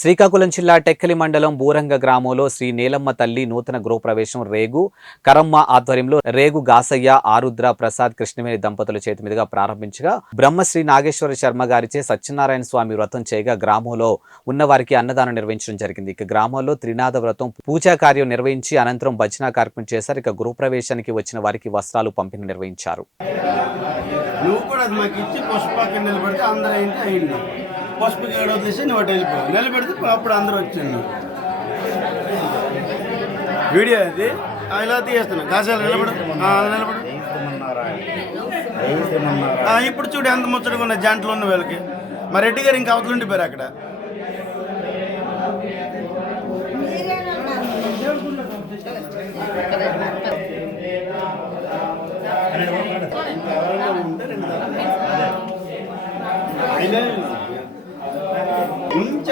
శ్రీకాకుళం జిల్లా టెక్కలి మండలం బూరంగ గ్రామంలో శ్రీ నీలమ్మ తల్లి నూతన గృహప్రవేశం రేగు కరమ్మ ఆధ్వర్యంలో రేగు గాసయ్య ఆరుద్ర ప్రసాద్ కృష్ణవేణి దంపతుల చేతి మీదుగా ప్రారంభించగా బ్రహ్మశ్రీ నాగేశ్వర శర్మ గారిచే సత్యనారాయణ స్వామి వ్రతం చేయగా గ్రామంలో ఉన్న వారికి అన్నదానం నిర్వహించడం జరిగింది. ఇక గ్రామంలో త్రినాథ వ్రతం పూజా కార్యం నిర్వహించి అనంతరం భజన కార్యక్రమం చేశారు. ఇక గృహప్రవేశానికి వచ్చిన వారికి వస్త్రాలు పంపిణీ నిర్వహించారు. నువ్వు కూడా మాకు ఇచ్చి పుష్పకి నిలబెడితే అందరూ అయింది. పుష్పకి ఏడో తీసి నువ్వు అటు వెళ్ళిపోయావు నిలబెడితే అప్పుడు అందరూ వచ్చింది వీడియో అది ఆ, ఇలా తీయేస్తున్నా కాశాలు నిలబడు. నిలబడు. ఇప్పుడు చూడు ఎంత ముచ్చటగా ఉన్న జంటలు ఉన్న వీళ్ళకి. మా రెడ్డి గారు ఇంకా అవతలు ఉండిపోయారు అక్కడ.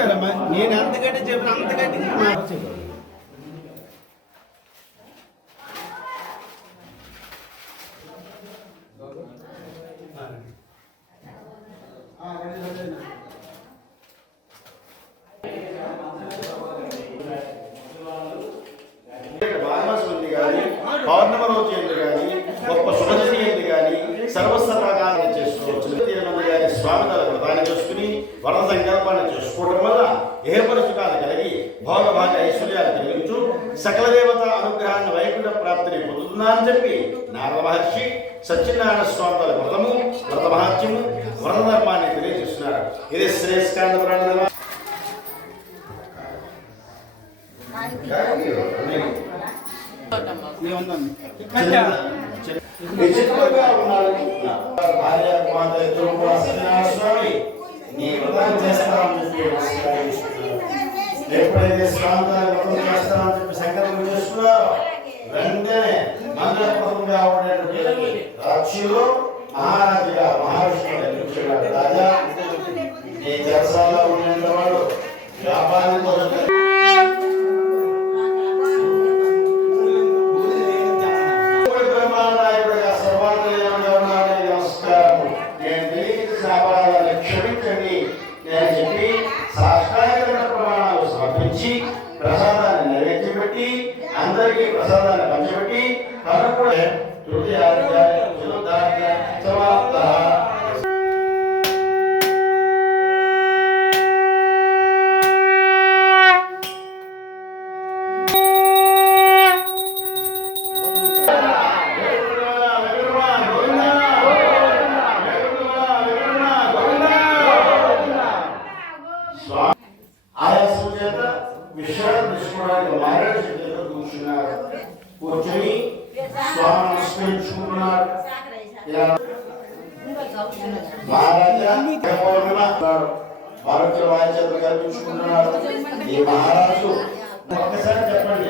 చెప్పారమ్మా నేను ఎంత గట్టి చెప్పిన అంత గట్టిగా మార్చాను భాగవతం కానీ పౌర్ణమ రోజు ఏంటి కానీ గొప్ప వరద సంకల్పాన్ని చేసుకోవటం వల్ల ఏ పరిశుభాలు కలిగి భోగ భాగ ఐశ్వర్యాలు కలిగించు సకల దేవత అనుగ్రహాన్ని వైకుంఠ ప్రాప్తిని పొందుతుందని చెప్పి నారద మహర్షి సత్యనారాయణ స్వామి తల వ్రతము వ్రత మహత్యము వ్రత ధర్మాన్ని తెలియజేస్తున్నారు. ఇది శ్రేష్ఠాంత పురాణ. విచిత్రంగా ఉన్నాడు భార్య కుమార్తె స్వామి వ్రతం చేస్తామని చెప్పి ఎప్పుడైతే స్వామి గారి వ్రతం చేస్తామని చెప్పి సంకల్పం చేసుకున్నారో వెంటనే మంగళప్రదంగా ఉండేటువంటి రాక్షులు మహారాజుగా మహారాష్ట్ర రాజా అందరికీ ప్రసాదాన్ని పంచిపెట్టి తను కూడా తృతీయాధ్యాయ చతుర్థాధ్యాయ సమాప్తః. कोचमी स्वामी शुक्रनाथ महाराजा पौर्णिमा भारत चंद्रकांत शुक्रनाथ ये महाराज कसं जपण